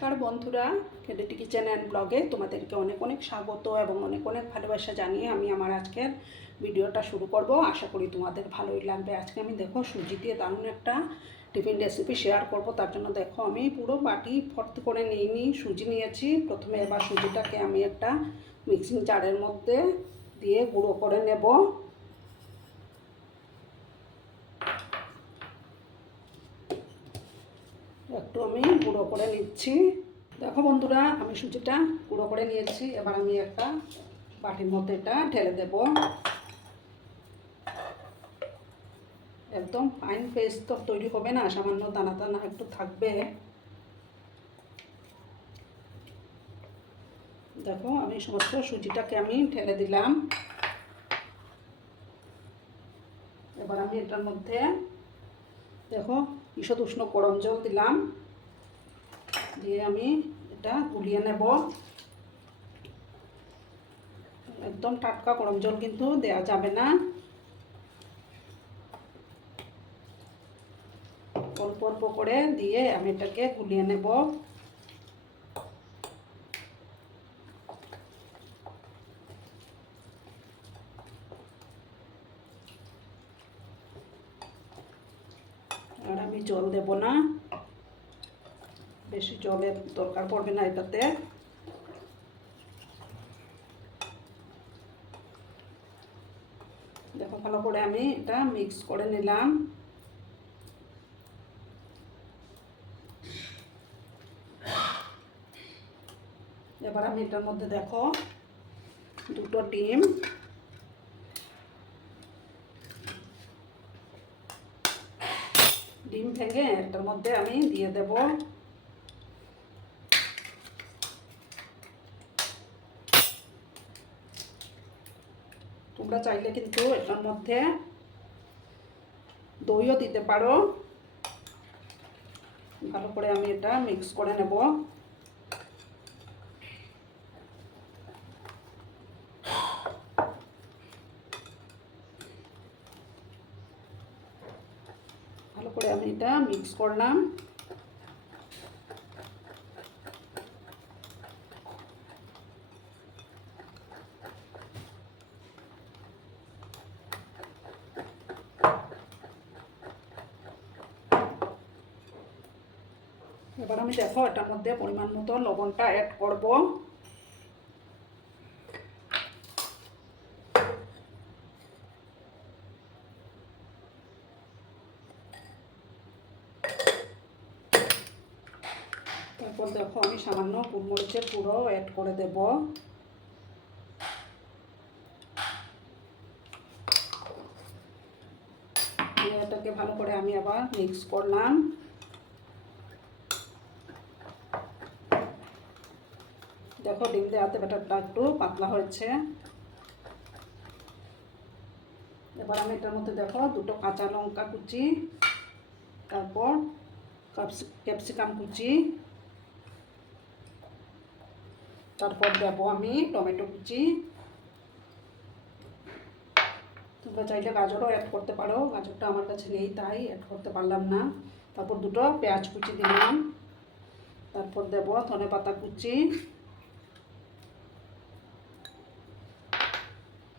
নমস্কার বন্ধুরা, কেডিটি kitchen and ব্লগে তোমাদেরকে অনেক অনেক স্বাগত এবং অনেক অনেক ভালোবাসা জানিয়ে আমি আমার আজকের ভিডিওটা শুরু করব। আশা করি তোমাদের ভালোই লাগবে। আজকে আমি দেখো সুজি দিয়ে দারুণ একটা টিফিন রেসিপি শেয়ার করব। তার জন্য দেখো আমি পুরো বাটি ভর্তি করে নিয়ে সুজি নিয়েছি। প্রথমে এবার সুজিটাকে আমি একটা মিক্সিং জারের মধ্যে দিয়ে গুঁড়ো করে নেব। একটু আমি গুঁড়ো করে নিচ্ছি। দেখো বন্ধুরা, আমি সুজিটা গুঁড়ো করে নিয়েছি। এবার আমি একটা বাটির মধ্যে এটা ঢেলে দেব। একদম ফাইন পেস্ট তো তৈরি হবে না, সামান্য দানা দানা একটু থাকবে। দেখো আমি সমস্ত সুজিটাকে আমি ঢেলে দিলাম। এবার আমি এটার মধ্যে দেখো ঈষৎ উষ্ণ গরম জল দিলাম, দিয়ে আমি এটা গুলিয়ে নেব। একদম টাটকা গরম জল কিন্তু দেওয়া যাবে না, অল্প অল্প করে দিয়ে আমি এটাকে গুলিয়ে নেব। আর আমি জল দেব না, বেশি জলের দরকার পড়বে না এটাতে। দেখো ভালো করে আমি এটা মিক্স করে নিলাম। এবার আমি এটার মধ্যে দেখো দুটো ডিম ভেঙে এটার মধ্যে আমি দিয়ে দেব। তোমরা চাইলে কিন্তু এটার মধ্যে দইও দিতে পারো। ভালো করে আমি এটা মিক্স করে নেব। ভালো করে আমি এটা মিক্স করলাম। এবার আমি দেখো এটার মধ্যে পরিমাণ মতো লবণটা অ্যাড করব। তারপর দেখো আমি সামান্য গোলমরিচের গুঁড়ো অ্যাড করে দেব। এটাকে ভালো করে আমি আবার মিক্স করলাম। দেখো ডিম দেওয়াতে ব্যাটারটা একটু পাতলা হয়েছে। এবার আমি এটার মধ্যে দেখো দুটো কাঁচা লঙ্কা কুচি, তারপর ক্যাপসিকাম কুচি, তারপর দেবো আমি টমেটো কুচি। তোমরা চাইলে গাজরও অ্যাড করতে পারো, গাজরটা আমার কাছে নেই তাই অ্যাড করতে পারলাম না। তারপর দুটো পেঁয়াজ কুচি দিলাম, তারপর দেবো ধনেপাতা কুচি,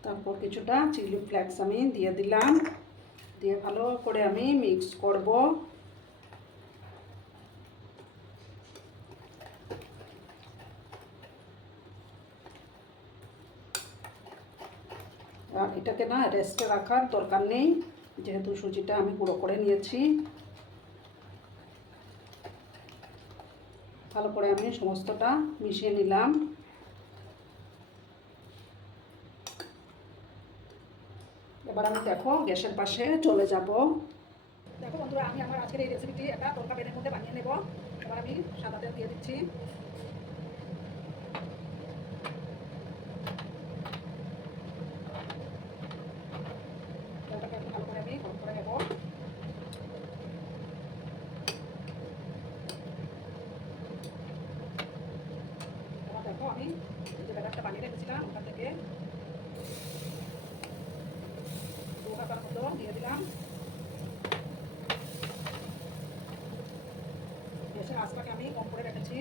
তারপর কিছুটা চিলি ফ্লেক্স আমি দিয়ে দিলাম। দিয়ে ভালো করে আমি মিক্স করব। আর এটাকে না রেস্টে রাখার দরকার নেই, যেহেতু সুজিটা আমি গুঁড়ো করে নিয়েছি। ভালো করে আমি সমস্তটা মিশিয়ে নিলাম। এবার আমি দেখো গ্যাসের পাশে চলে যাব। দেখো বন্ধুরা, আমি আমার আজকের এই রেসিপিটি একটা তড়কা প্যানের মধ্যে বানিয়ে নেব। এবার আমি সাদা তেল দিয়ে দিচ্ছি। তেলটাকে একটু ভালো করে আমি গরম করে নেব। এবার দেখো আমি যে ব্যাটারটা বানিয়ে রেখেছিলাম ওখান থেকে দু কাপের মতো দিয়ে দিলাম। গ্যাসের আঁচটাকে আমি কম করে রেখেছি।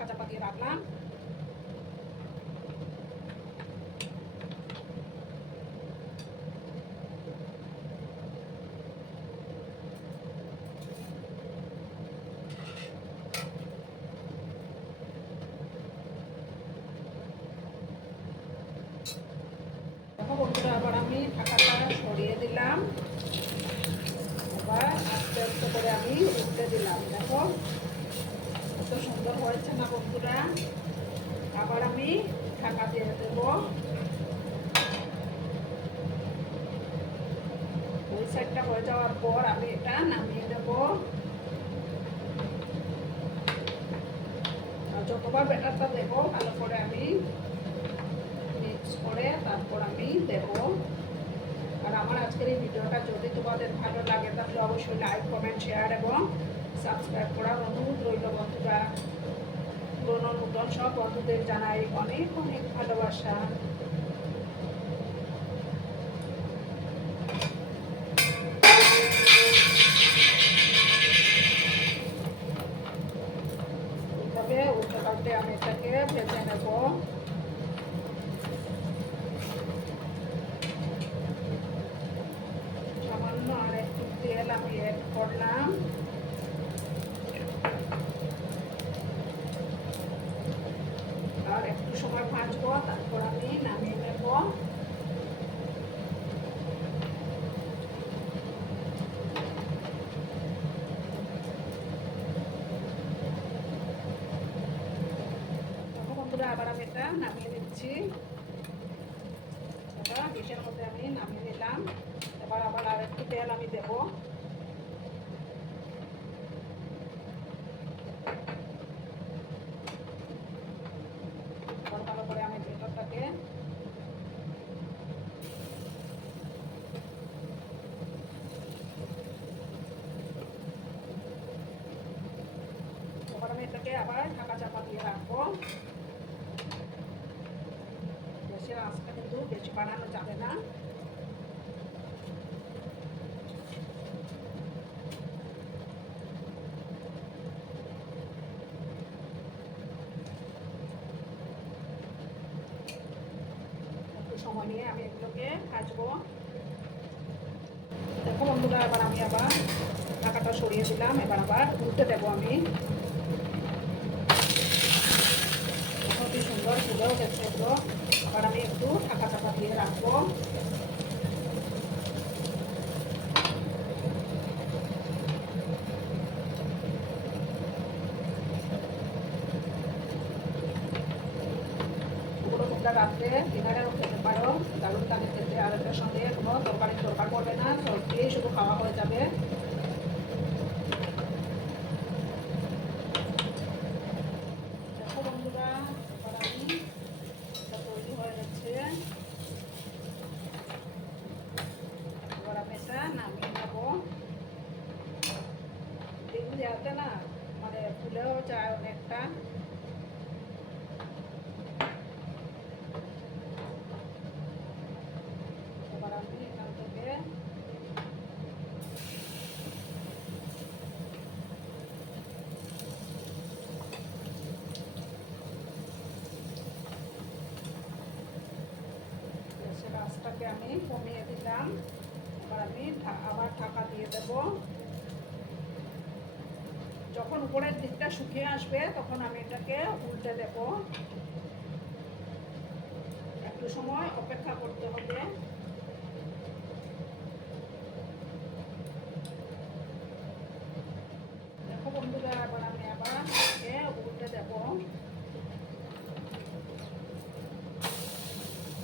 ঢাকা চাপা দিয়ে রাখলাম। দেখো বন্ধুরা, আবার আমি ঢাকাটা সরিয়ে দিলাম। আবার আস্তে আস্তে করে আমি উল্টে দিলাম। দেখো কত সুন্দর হয়েছে না বন্ধুরা। আবার আমি ঢাকা দিয়ে দেবো। ওই সাইডটা হয়ে যাওয়ার পর আমি এটা নামিয়ে নেব। আর যতবার ব্যাটারটা দেবো ভালো করে আমি মিক্স করে তারপর আমি দেব। আর আমার আজকের এই ভিডিওটা যদি তোমাদের ভালো লাগে তাহলে অবশ্যই লাইক, কমেন্ট, শেয়ার এবং সাবস্ক্রাইব করার অনুরোধ রইল বন্ধুরা। পুরনো নতুন সব বন্ধুদের জানাই অনেক অনেক ভালোবাসা। এইভাবে উল্টে পাল্টে আমি এটাকে ভেজে নেব। সামান্য আর একটু তেল আমি অ্যাড করলাম। আর একটু সময় ভাজবো, তারপর আমি নামিয়ে নেব। বন্ধুরা, আবার আমি এটা নামিয়ে নিচ্ছি। এবার ডিশের মধ্যে আমি নামিয়ে নিলাম। এবার আবার আর একটু তেল আমি দেবো। ভালো করে আমি ভেতরটাকে আমি এটাকে আবার ঢাকা চাপা দিয়ে রাখবো। গ্যাসের আঁচটা কিন্তু বেশি বাড়ানো যাবে না। একটু সময় নিয়ে আমি এগুলোকে ভাজবো। দেখো বন্ধুরা, এবার আমি আবার ঢাকাটা সরিয়ে দিলাম। এবার আবার উল্টে দেবো আমি। খুবই সুন্দর ফুলেও গেছে এগুলো। আবার আমি একটু ঢাকা চাপা দিয়ে রাখবো। ওগুলো তোমরা রাত্রে ডিনারেরও খেতে পারো, দারুণ লাগে খেতে। আর এটার সঙ্গে কোনো তরকারি দরকার পড়বে না, সব দিয়েই শুধু খাওয়া হয়ে যাবে। দেখো বন্ধুরা, এবার আমি এটা তৈরি হয়ে গেছে। এবার আমি এটা নামিয়ে নেবো। এগুলো দেওয়াতে না মানে ফুলেও যায় অনেকটা। এবার আমি এখান থেকে গ্যাসের আঁচটাকে আমি কমিয়ে দিলাম। এবার আমি আবার ঢাকা দিয়ে দেব। যখন উপরের দিকটা শুকিয়ে আসবে তখন আমি এটাকে উল্টে দেব। একটু সময় অপেক্ষা করতে হবে। দেখো বন্ধুরা, এবার আমি আবার এটাকে উল্টে দেব।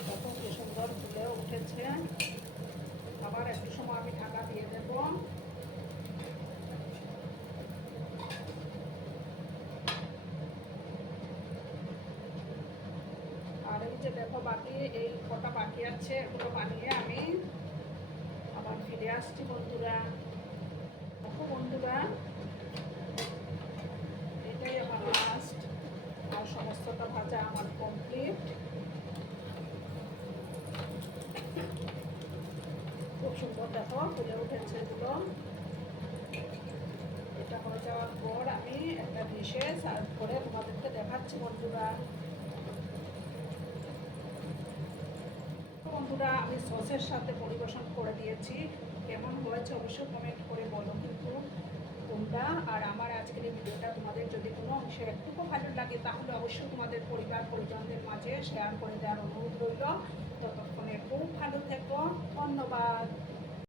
দেখো কি সুন্দর ফুলে উঠেছে। আবার একটু সময় আমি ঢাকা দিয়ে দেব। আর এই যে দেখো বাকি এই কটা বাকি আছে, এগুলো বানিয়ে আমি আবার ফিরে আসছি বন্ধুরা। দেখো বন্ধুরা, এটাই আমার লাস্ট। আর সমস্তটা ভাজা আমার কমপ্লিট। খুব সুন্দর দেখো ফুলে উঠেছে এগুলো। এটা হয়ে যাওয়ার পর আমি একটা ডিশে সার্ভ করে তোমাদেরকে দেখাচ্ছি বন্ধুরা। বন্ধুরা আমি সসের সাথে পরিবেশন করে দিয়েছি, কেমন হয়েছে অবশ্যই কমেন্ট করে বলো কিন্তু তোমরা। আর আমার আজকের এই ভিডিওটা তোমাদের যদি কোনো অংশে একটুকু ভালো লাগে তাহলে অবশ্যই তোমাদের পরিবার পরিজনদের মাঝে শেয়ার করে দেওয়ার অনুরোধ রইল। ততক্ষণে খুব ভালো থেকো, ধন্যবাদ।